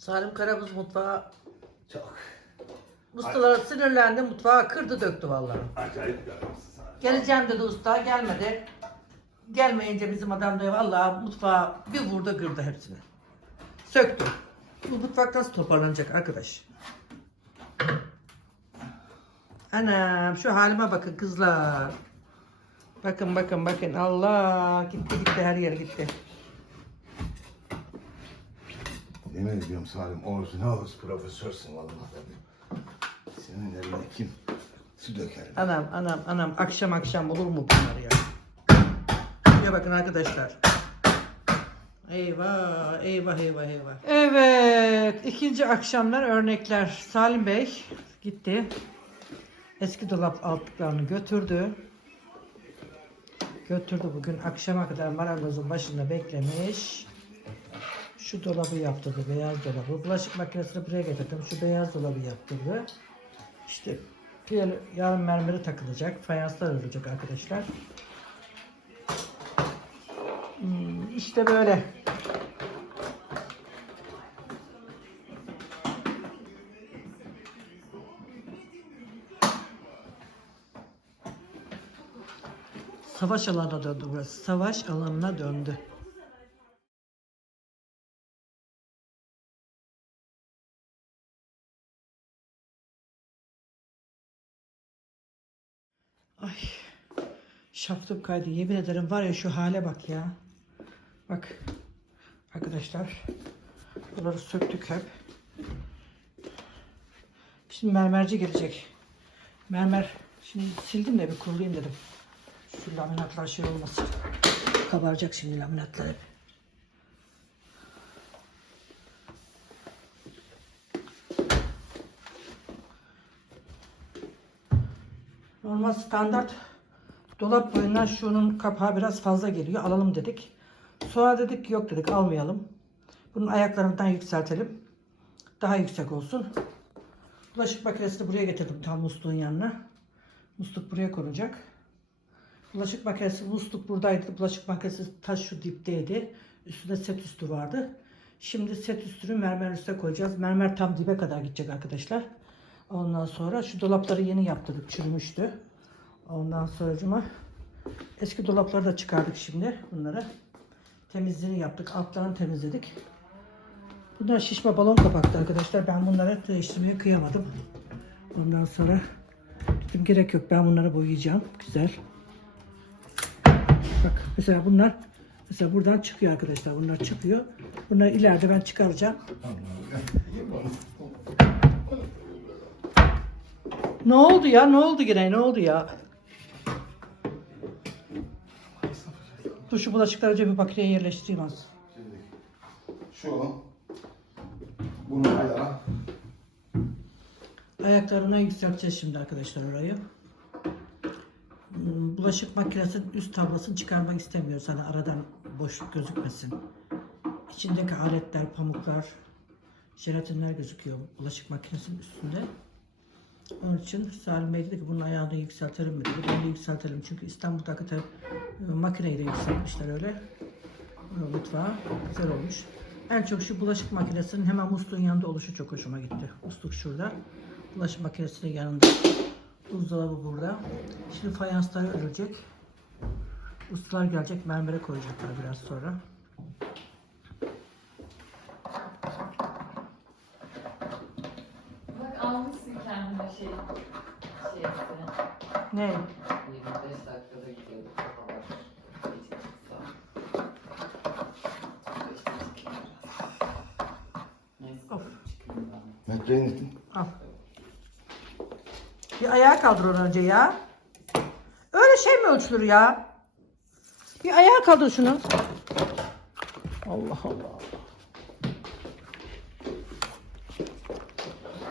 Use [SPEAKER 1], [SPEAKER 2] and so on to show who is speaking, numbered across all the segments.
[SPEAKER 1] Salim Karabuz mutfağı
[SPEAKER 2] Çok.
[SPEAKER 1] ustalara sinirlendi mutfağı kırdı döktü vallahi.
[SPEAKER 2] Acayip bir adamsın sen.
[SPEAKER 1] Geleceğim dedi usta gelmedi. Gelmeyince bizim adam da vallahi mutfağı bir vurdu kırdı hepsini. Söktü. Bu mutfak nasıl toparlanacak arkadaş? Anam şu halime bakın kızlar. Bakın bakın bakın Allah gitti gitti her yer gitti.
[SPEAKER 2] Yemin ediyorum Salim orijinal profesörsün vallahi. Senin eline kim su döker?
[SPEAKER 1] Anam anam anam akşam akşam olur mu bunlar ya? Ya bakın arkadaşlar. Eyvah eyvah eyvah eyvah. Evet ikinci akşamlar örnekler. Salim Bey gitti. Eski dolap altlıklarını götürdü. Götürdü bugün akşama kadar marangozun başında beklemiş. Şu dolabı yaptırdı, beyaz dolabı. Bulaşık makinesini buraya getirdim. Şu beyaz dolabı yaptırdı. İşte diğer- yarın mermeri takılacak. Fayanslar örülecek arkadaşlar. Hmm, işte böyle. Savaş alanına döndü burası. Savaş alanına döndü. Şaftım kaydı. Yemin ederim var ya şu hale bak ya. Bak. Arkadaşlar. Bunları söktük hep. Şimdi mermerci gelecek. Mermer. Şimdi sildim de bir kurulayım dedim. Şu laminatlar şey olmasın. Kabaracak şimdi laminatlar hep. Normal standart dolap boyundan şunun kapağı biraz fazla geliyor. Alalım dedik. Sonra dedik yok dedik almayalım. Bunun ayaklarından yükseltelim. Daha yüksek olsun. Bulaşık makinesini buraya getirdim tam musluğun yanına. Musluk buraya konacak. Bulaşık makinesi musluk buradaydı. Bulaşık makinesi taş şu dipteydi. Üstünde set üstü vardı. Şimdi set üstünü mermer üstüne koyacağız. Mermer tam dibe kadar gidecek arkadaşlar. Ondan sonra şu dolapları yeni yaptırdık. Çürümüştü. Ondan sonra eski dolapları da çıkardık şimdi bunları. Temizliğini yaptık. Altlarını temizledik. Bunlar şişme balon kapaktı arkadaşlar. Ben bunları değiştirmeye kıyamadım. Ondan sonra dedim gerek yok. Ben bunları boyayacağım. Güzel. Bak mesela bunlar mesela buradan çıkıyor arkadaşlar. Bunlar çıkıyor. Bunları ileride ben çıkaracağım. Ne oldu ya? Ne oldu yine? Ne oldu ya? Dur şu bulaşıkları önce bir makineye yerleştireyim az.
[SPEAKER 2] Şu. Bunu ayağı.
[SPEAKER 1] Ayaklarına yükselteceğiz şimdi arkadaşlar orayı. Hmm, Bulaşık makinesinin üst tablasını çıkarmak istemiyoruz. Hani aradan boşluk gözükmesin. İçindeki aletler, pamuklar, jelatinler gözüküyor bulaşık makinesinin üstünde. Onun için Salim Bey dedi ki bunun ayağını yükseltelim mi dedi. Ben de yükseltelim. Çünkü İstanbul'da hakikaten e, makineyi de yükseltmişler öyle. E, Mutfağı güzel olmuş. En çok şu bulaşık makinesinin hemen musluğun yanında oluşu çok hoşuma gitti. Musluk şurada. Bulaşık makinesinin yanında. Buzdolabı burada. Şimdi fayanslar örülecek. Ustalar gelecek mermere koyacaklar biraz sonra.
[SPEAKER 3] Bak almışsın kendine şey şeysi.
[SPEAKER 1] Ne?
[SPEAKER 3] 25 dakikada gidiyordu kafalar. Gece kısa. İşte çıkıyor biraz. Neyse
[SPEAKER 1] Of.
[SPEAKER 2] nettin.
[SPEAKER 1] Al. Bir ayağa kaldır onu önce ya. Öyle şey mi ölçülür ya? Bir ayağa kaldır şunu. Allah Allah.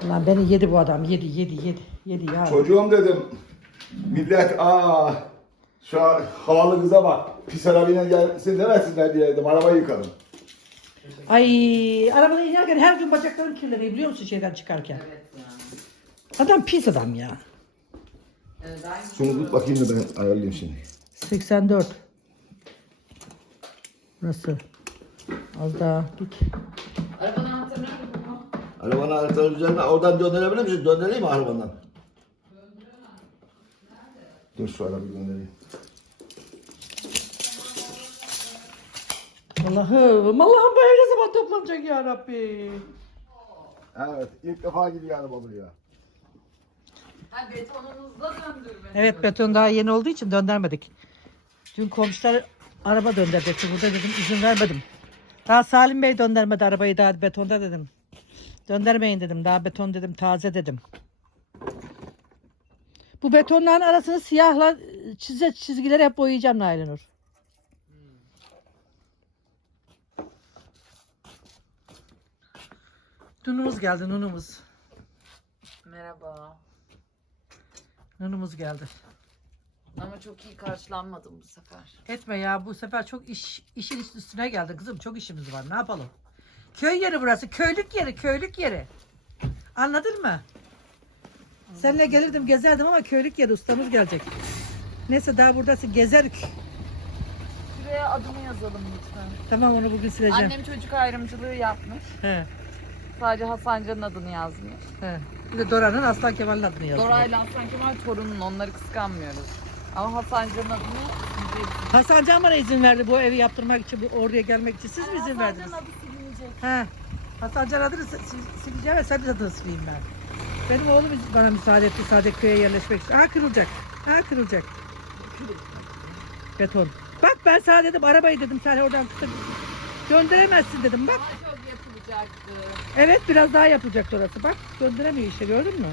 [SPEAKER 1] Lan beni yedi bu adam. Yedi, yedi, yedi. Yedi ya.
[SPEAKER 2] Çocuğum dedim. Millet aa şu an havalı kıza bak. Pis arabayla gelsin demesinler diye dedim. Arabayı yıkadım.
[SPEAKER 1] Ay arabadan inerken her gün bacaklarım kirleniyor biliyor musun şeyden çıkarken.
[SPEAKER 3] Evet yani.
[SPEAKER 1] Adam pis adam ya.
[SPEAKER 3] Evet,
[SPEAKER 2] Şunu tut bakayım da ben ayarlayayım şimdi.
[SPEAKER 1] 84. Nasıl? Az daha git.
[SPEAKER 3] Arabanın
[SPEAKER 2] anahtarı üzerine oradan döndürebilir misin? Döndüreyim mi arabandan? Dur şu arabayı göndereyim.
[SPEAKER 1] Allah'ım Allah'ım ne zaman toplanacak ya Rabbi.
[SPEAKER 2] Evet ilk defa gidiyor araba buraya.
[SPEAKER 3] Ha betonunuzda döndürme.
[SPEAKER 1] Evet beton daha yeni olduğu için döndürmedik. Dün komşular araba döndürecekti. Burada dedim izin vermedim. Daha Salim Bey döndürmedi arabayı daha betonda dedim. Döndürmeyin dedim. Daha beton dedim taze dedim. Bu betonların arasını siyahla çize çizgileri hep boyayacağım Nailanur. Nunumuz geldi nunumuz.
[SPEAKER 3] Merhaba.
[SPEAKER 1] Nunumuz geldi.
[SPEAKER 3] Ama çok iyi karşılanmadım bu sefer.
[SPEAKER 1] Etme ya bu sefer çok iş işin üstüne geldi kızım. Çok işimiz var. Ne yapalım? Köy yeri burası. Köylük yeri, köylük yeri. Anladın mı? Seninle gelirdim gezerdim ama köylük yeri ustamız gelecek. Neyse daha buradasın gezerik.
[SPEAKER 3] Şuraya adımı yazalım lütfen.
[SPEAKER 1] Tamam onu bugün sileceğim.
[SPEAKER 3] Annem çocuk ayrımcılığı yapmış.
[SPEAKER 1] He,
[SPEAKER 3] Sadece Hasancan'ın adını yazmış.
[SPEAKER 1] he. Bir de Dora'nın Aslan Kemal'in adını yazdı.
[SPEAKER 3] Dora ile Hasan Kemal torunun onları kıskanmıyoruz. Ama Hasancan'ın adını biz
[SPEAKER 1] Hasan Can bana izin verdi bu evi yaptırmak için, bu oraya gelmek için. Siz mi izin verdiniz?
[SPEAKER 3] adı silinecek.
[SPEAKER 1] He. Hasan Can adını sil- sil- sileceğim ve sen de adını sileyim ben. Benim oğlum bana müsaade etti sadece köye yerleşmek için. Aha kırılacak. Aha kırılacak. Beton. Bak ben sana dedim arabayı dedim sen oradan kısa döndüremezsin dedim bak.
[SPEAKER 3] Daha çok yapılacaktı.
[SPEAKER 1] Evet biraz daha yapacak orası bak. Döndüremiyor işte gördün mü?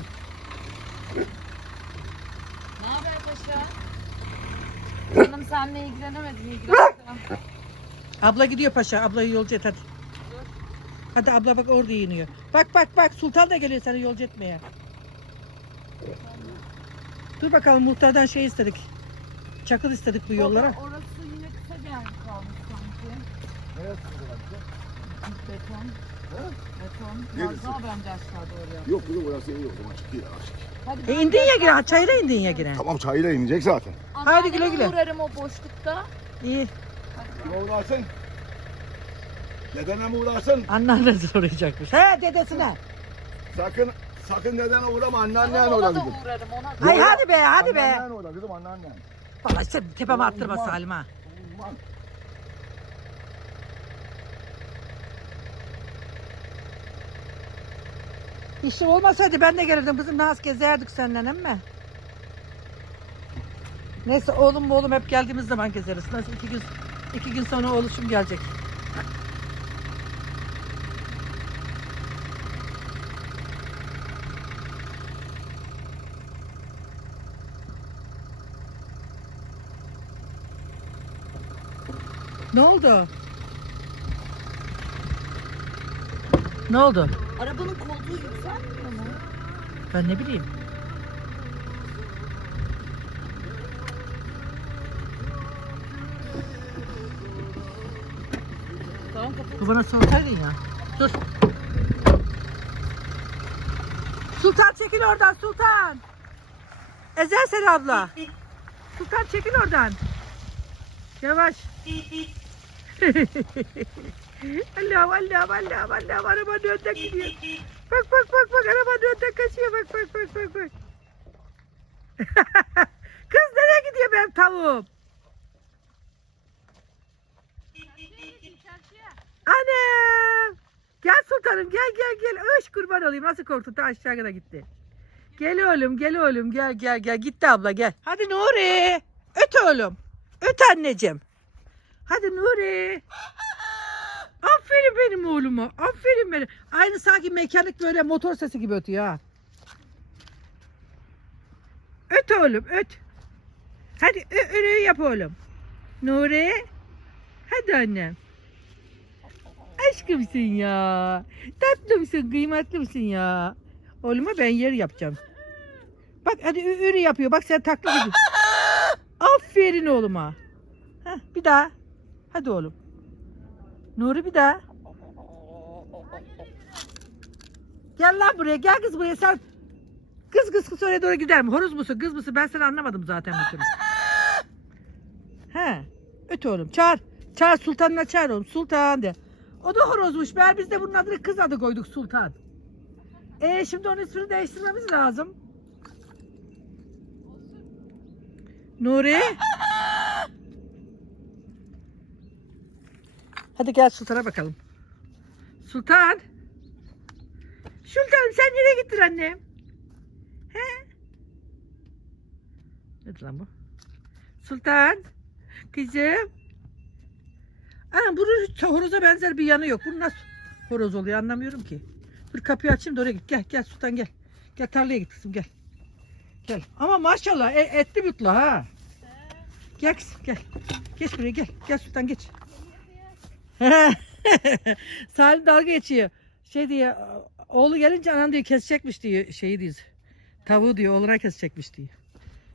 [SPEAKER 3] Ne haber paşa? Canım seninle ilgilenemedim. ilgileneceğim.
[SPEAKER 1] Abla gidiyor paşa. Ablayı yolcu et hadi. Hadi abla bak orada iniyor. Bak bak bak Sultan da geliyor seni yolcu etmeye. Dur bakalım muhtardan şey istedik. Çakıl istedik bu yollara.
[SPEAKER 3] Baba, Orası yine kısa bir yer kalmış sanki.
[SPEAKER 2] Neresi burası?
[SPEAKER 3] Beton. Beton.
[SPEAKER 2] Neresi?
[SPEAKER 3] Biraz daha bence aşağı doğru.
[SPEAKER 2] Yok kızım burası yok. Açık değil açık.
[SPEAKER 3] Hadi
[SPEAKER 1] E
[SPEAKER 3] ben
[SPEAKER 1] indin ya
[SPEAKER 3] biraz
[SPEAKER 1] Çayıra indin ya yine.
[SPEAKER 2] Tamam çayıyla inecek zaten.
[SPEAKER 1] Haydi güle
[SPEAKER 3] Anneanneme
[SPEAKER 1] güle.
[SPEAKER 3] uğrarım o boşlukta.
[SPEAKER 1] İyi.
[SPEAKER 2] Kime uğrarsın? Dedene mi uğrarsın?
[SPEAKER 1] Anneannesi uğrayacakmış. He dedesine.
[SPEAKER 2] Sakın sakın dedene uğrama anneannen orada
[SPEAKER 3] ona da
[SPEAKER 2] kızım.
[SPEAKER 3] uğrarım ona da.
[SPEAKER 1] Ay hadi be hadi be.
[SPEAKER 2] Anneannen orada kızım anneannen.
[SPEAKER 1] Vallahi sen tepeme
[SPEAKER 2] Ulan
[SPEAKER 1] attırma
[SPEAKER 2] uzman.
[SPEAKER 1] Salim ha.
[SPEAKER 2] Uzman.
[SPEAKER 1] İşim olmasaydı ben de gelirdim kızım. Naz gezerdik seninle mi? Neyse oğlum oğlum hep geldiğimiz zaman gezeriz. Nasıl iki gün iki gün sonra oğluşum gelecek. Ne oldu? Ne oldu?
[SPEAKER 3] Arabanın koltuğu yükselmiyor mu?
[SPEAKER 1] Ben ne bileyim.
[SPEAKER 3] Tamam kapat.
[SPEAKER 1] Bu bana sorsaydın ya. Dur. Sultan çekil oradan Sultan. Ezel seni abla. Sultan çekil oradan. Yavaş. Allah'ım Allah'ım Allah'ım Allah'ım araba önden gidiyor. Bak bak bak bak araba önden kaçıyor bak bak bak bak bak. Kız nereye gidiyor benim tavuğum? Anam. Gel sultanım gel gel gel. Öş kurban olayım. Nasıl korktun? Ta aşağı kadar gitti. Gel oğlum gel oğlum gel gel gel. Gitti abla gel. Hadi Nuri. Öt oğlum. Öt anneciğim. Hadi Nuri. Aferin benim oğluma. Aferin benim. Aynı sanki mekanik böyle motor sesi gibi ötüyor. Öt oğlum öt. Hadi ö- yap oğlum. Nuri. Hadi annem. Aşkımsın ya. Tatlımsın, kıymetlımsın ya. Oğluma ben yer yapacağım. Bak hadi ürü yapıyor. Bak sen taklit ediyorsun. Aferin oğluma. Heh, bir daha. Hadi oğlum. Nuri bir daha. Gel lan buraya. Gel kız buraya. Sen kız kız kız oraya doğru gider mi? Horoz musun? Kız mısın? Ben seni anlamadım zaten bir türlü. He. Öt oğlum. Çağır. Çağır sultanına çağır oğlum. Sultan de. O da horozmuş. Meğer biz de bunun adını kız adı koyduk Sultan. E şimdi onun ismini değiştirmemiz lazım. Nuri. Hadi gel Sultan'a bakalım. Sultan. Sultanım sen nereye gittin annem? He? Ne lan bu? Sultan. Kızım. Ana bunun hiç horoza benzer bir yanı yok. Bu nasıl horoz oluyor anlamıyorum ki. Dur kapıyı açayım da oraya git. Gel gel Sultan gel. Gel tarlaya git kızım gel. Gel. Ama maşallah e, etli butlu ha. Gel kızım gel. Geç buraya gel. Gel Sultan geç. Salim dalga geçiyor. Şey diye oğlu gelince anan diyor kesecekmiş diyor şeyi diyor. Tavuğu diyor oğluna kesecekmiş diyor.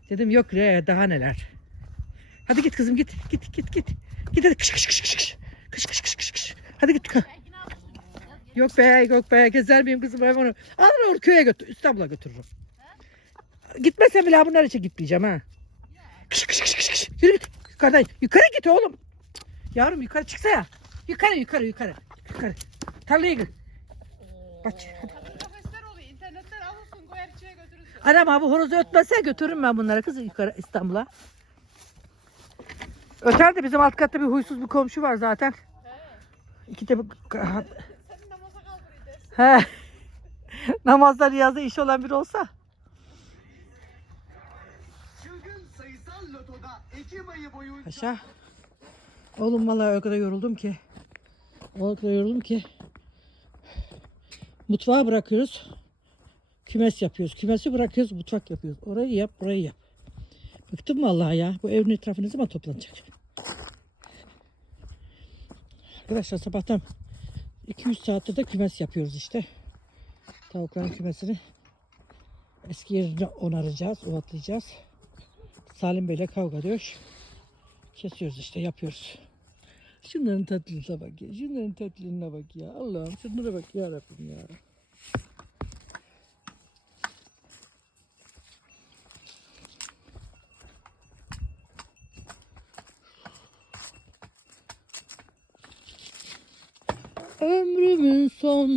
[SPEAKER 1] Dedim yok re daha neler. Hadi git kızım git git git git. Git hadi kış kış kış kış kış. Kış kış kış kış. Hadi git. Yok be yok be gezer miyim kızım ben onu. Alır onu köye götür İstanbul'a götürürüm. Gitmesem bile bunlar için gitmeyeceğim ha. Kış kış kış kış. Yürü git. Yukarıdan yukarı git oğlum. Yavrum yukarı çıksa ya. Yukarı yukarı yukarı. Yukarı. Tarlaya git. Bak hadi.
[SPEAKER 4] Kafesler oluyor. İnternetten alırsın koyar içine götürürsün.
[SPEAKER 1] Anam abi horozu ötmezse götürürüm ben bunları kız yukarı İstanbul'a. Öter de bizim alt katta bir huysuz bir komşu var zaten. İki de bu-
[SPEAKER 4] Senin namaza kaldırıyor.
[SPEAKER 1] He. Namazda niyazda iş olan biri olsa.
[SPEAKER 5] Çılgın sayısal lotoda Ekim ayı boyunca
[SPEAKER 1] Paşa. Oğlum vallahi o kadar yoruldum ki. Kadar yoruldum ki. Mutfağı bırakıyoruz. Kümes yapıyoruz. Kümesi bırakıyoruz. Mutfak yapıyoruz. Orayı yap, burayı yap. Bıktım vallahi ya. Bu evin etrafı ne zaman toplanacak? Arkadaşlar sabahtan 2-3 saatte de kümes yapıyoruz işte. Tavukların kümesini eski yerine onaracağız, ovatlayacağız. Salim Bey'le kavga ediyor. Kesiyoruz işte yapıyoruz. Şunların tatlılığına bak ya. Şunların tatlılığına bak ya. Allah'ım şunlara bak ya Rabbim ya. Ömrümün son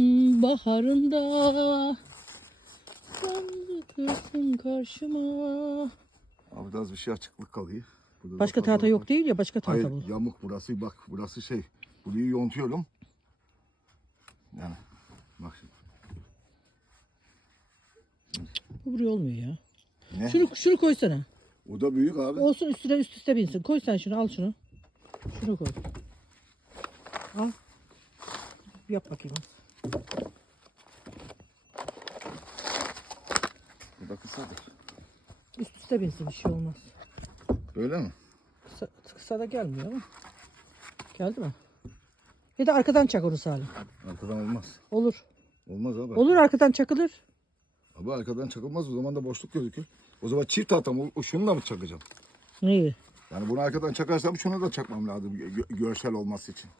[SPEAKER 1] baharında sen çıkırsın karşıma.
[SPEAKER 2] Abi biraz bir şey açıklık kalıyor. Burada da
[SPEAKER 1] Başka
[SPEAKER 2] fazla
[SPEAKER 1] tahta yok değil ya başka tahta
[SPEAKER 2] Hayır
[SPEAKER 1] bu.
[SPEAKER 2] yamuk burası bak burası şey. Burayı yontuyorum. Yani bak şimdi.
[SPEAKER 1] Bu buraya olmuyor ya.
[SPEAKER 2] Ne?
[SPEAKER 1] Şunu şunu koysana.
[SPEAKER 2] O da büyük abi.
[SPEAKER 1] Olsun üstüne üst üste binsin. Koy sen şunu al şunu. Şunu koy. Al. Yap bakayım.
[SPEAKER 2] Bu da kısadır.
[SPEAKER 1] Üst üste binsin bir şey olmaz.
[SPEAKER 2] Öyle mi?
[SPEAKER 1] Kısa, kısa da gelmiyor ama. Geldi mi? Bir de arkadan çak onu Salim.
[SPEAKER 2] Arkadan olmaz.
[SPEAKER 1] Olur.
[SPEAKER 2] Olmaz abi.
[SPEAKER 1] Olur arkadan çakılır.
[SPEAKER 2] Abi arkadan çakılmaz o zaman da boşluk gözükür. O zaman çift tahtam o- şunu da mı çakacağım?
[SPEAKER 1] İyi.
[SPEAKER 2] Yani bunu arkadan çakarsam şunu da çakmam lazım gö- görsel olması için.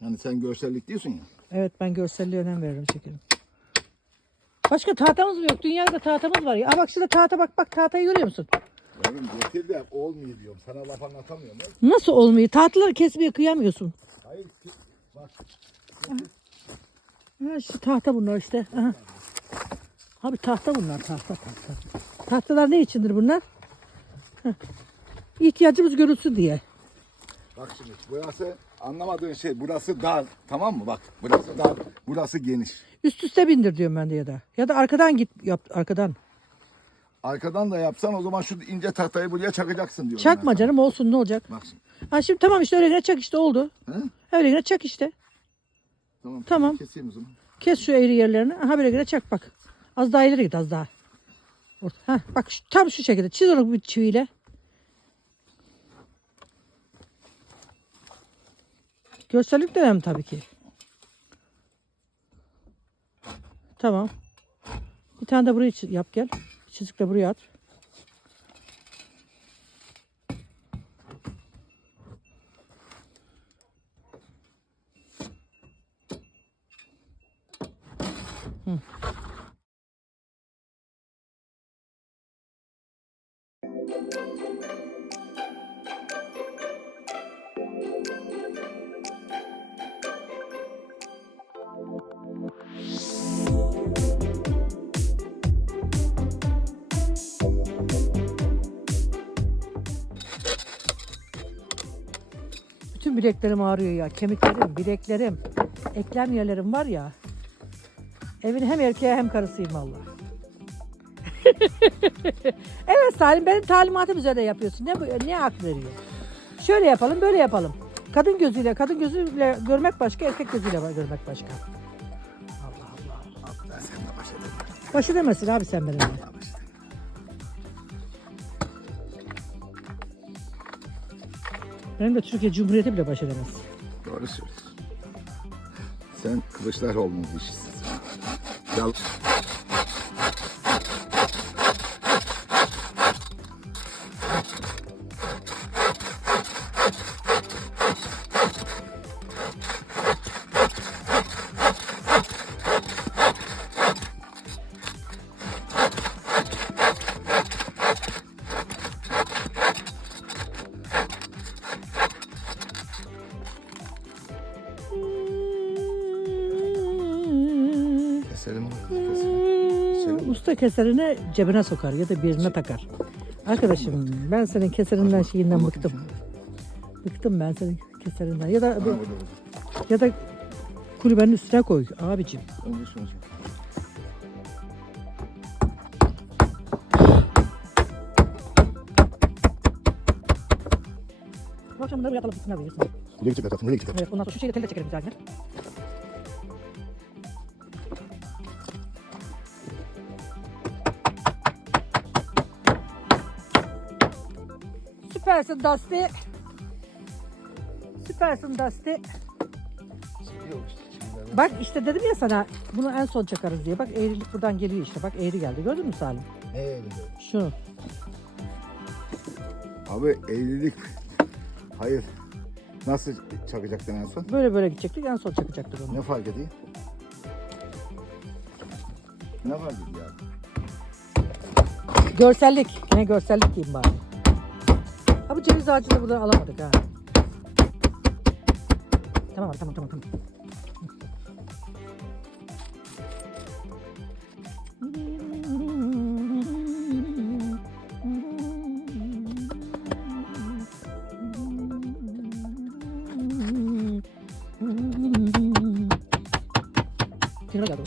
[SPEAKER 2] Yani sen görsellik diyorsun ya.
[SPEAKER 1] Evet ben görselliğe önem veririm şekerim. Başka tahtamız mı yok? Dünyada tahtamız var ya. Aa bak şurada tahta bak bak tahtayı görüyor musun?
[SPEAKER 2] Oğlum getir de olmuyor diyorum. Sana laf anlatamıyorum. ya.
[SPEAKER 1] Nasıl olmuyor? Tahtaları kesmeye kıyamıyorsun.
[SPEAKER 2] Hayır ki- bak
[SPEAKER 1] Ha, şu tahta bunlar işte. Aha. Abi tahta bunlar tahta tahta. Tahtalar ne içindir bunlar? Heh. İhtiyacımız görülsün diye.
[SPEAKER 2] Bak şimdi burası anlamadığın şey burası dar tamam mı? Bak burası dar burası geniş.
[SPEAKER 1] Üst üste bindir diyorum ben de ya da. Ya da arkadan git yap arkadan.
[SPEAKER 2] Arkadan da yapsan o zaman şu ince tahtayı buraya çakacaksın diyorum.
[SPEAKER 1] Çakma
[SPEAKER 2] ben sana.
[SPEAKER 1] canım olsun ne olacak?
[SPEAKER 2] Bak şimdi.
[SPEAKER 1] Ha şimdi tamam işte öyle çak işte oldu.
[SPEAKER 2] He?
[SPEAKER 1] Öyle çak işte.
[SPEAKER 2] Tamam.
[SPEAKER 1] Tamam.
[SPEAKER 2] Keseyim o zaman.
[SPEAKER 1] Kes şu eğri yerlerini. Aha böyle göre çak bak. Az daha ileri git az daha. Ha, bak şu, tam şu şekilde. Çiz onu bir çiviyle. Görsellik de tabii ki. Tamam. Bir tane de burayı çiz- yap gel. Bir çizik de buraya at. Bütün bileklerim ağrıyor ya. Kemiklerim, bileklerim, eklem yerlerim var ya. Evin hem erkeği hem karısıyım valla. evet Salim benim talimatım üzerine yapıyorsun. Ne, bu- ne hak veriyor? Şöyle yapalım böyle yapalım. Kadın gözüyle kadın gözüyle görmek başka erkek gözüyle görmek başka. Allah Allah.
[SPEAKER 2] Ben seninle baş edemem.
[SPEAKER 1] Başı demesin abi sen benimle. Benim de Türkiye Cumhuriyeti bile baş edemez.
[SPEAKER 2] Doğru söylüyorsun. Sen Kılıçdaroğlu'nun dişisisin. Yal
[SPEAKER 1] keserini cebine sokar ya da birine takar. Arkadaşım ben senin keserinden şeyinden bıktım. Bıktım ben senin keserinden. Ya da
[SPEAKER 2] burada.
[SPEAKER 1] ya da kulübenin üstüne koy abicim. Bu akşam bunları yatalım üstüne verirsin.
[SPEAKER 2] Nereye gidecek zaten? Nereye gidecek?
[SPEAKER 1] Evet ondan sonra şu şeyi de telle çekelim güzelce. Süpersin Dusty. Süpersin Dusty. Bak işte dedim ya sana bunu en son çakarız diye. Bak eğrilik buradan geliyor işte. Bak eğri geldi. Gördün mü Salim?
[SPEAKER 2] Ne biliyor?
[SPEAKER 1] Şu.
[SPEAKER 2] Abi evlilik. Hayır. Nasıl çakacaktın en son?
[SPEAKER 1] Böyle böyle gidecektik. En son çakacaktık onu.
[SPEAKER 2] Ne fark ediyor? Ne fark ediyor?
[SPEAKER 1] Görsellik. Ne görsellik diyeyim bari. Ha bu ceviz ağacını da buradan alamadık ha. Tamam abi, tamam tamam tamam. Kenara geldi o.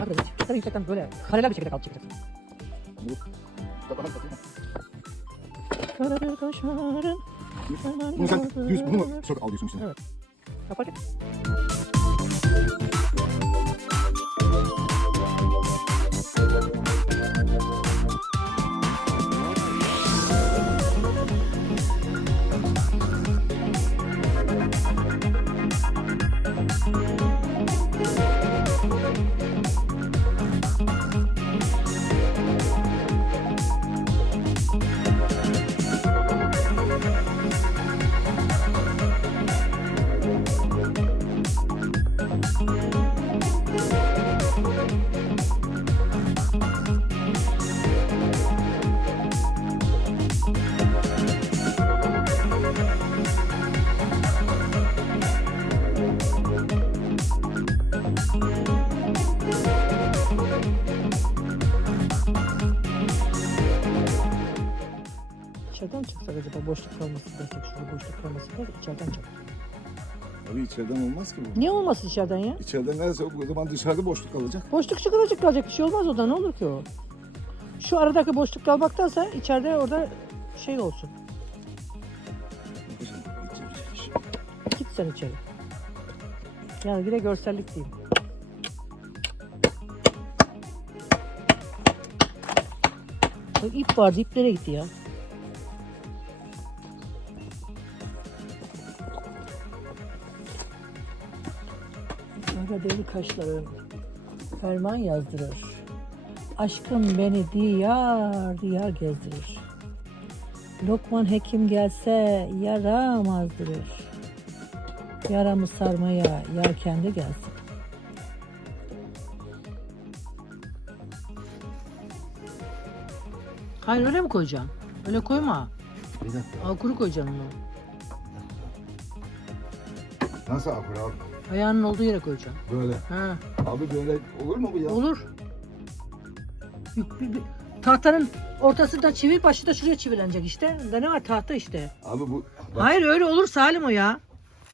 [SPEAKER 1] Arkadaşlar sen yüksekten böyle kareler bir şekilde kalk çekeceksin.
[SPEAKER 2] Bu. Mustafa Han satayım mı?
[SPEAKER 1] Kara bir kaşların
[SPEAKER 2] Bunu sen düz bunu mu sök alıyorsun üstüne?
[SPEAKER 1] Evet. Ya kalması var içeriden çık.
[SPEAKER 2] Abi içeriden olmaz ki bu.
[SPEAKER 1] Niye olmasın içeriden ya?
[SPEAKER 2] İçeriden neresi o zaman dışarıda boşluk kalacak.
[SPEAKER 1] Boşluk çıkaracak kalacak bir şey olmaz o da ne olur ki o? Şu aradaki boşluk kalmaktansa içeride orada şey olsun. Git sen içeri. Ya yine görsellik diyeyim. Bak ip vardı ip nereye gitti ya? Kara deli kaşlarım ferman yazdırır. Aşkım beni diyar diyar gezdirir. Lokman hekim gelse yaram azdırır. Yaramı sarmaya yar kendi gelsin. Hayır öyle mi koyacaksın? Öyle koyma.
[SPEAKER 2] Bir dakika.
[SPEAKER 1] Al kuru koyacaksın onu.
[SPEAKER 2] Nasıl akır abi?
[SPEAKER 1] Ayağının olduğu yere koyacaksın.
[SPEAKER 2] Böyle.
[SPEAKER 1] Ha,
[SPEAKER 2] Abi böyle olur mu bu ya?
[SPEAKER 1] olur. Bir, bir, bir- Tahtanın ortasında çivil başı da şuraya çivilenecek işte. Da ne var tahta işte.
[SPEAKER 2] Abi bu bak,
[SPEAKER 1] Hayır öyle olur Salim o ya.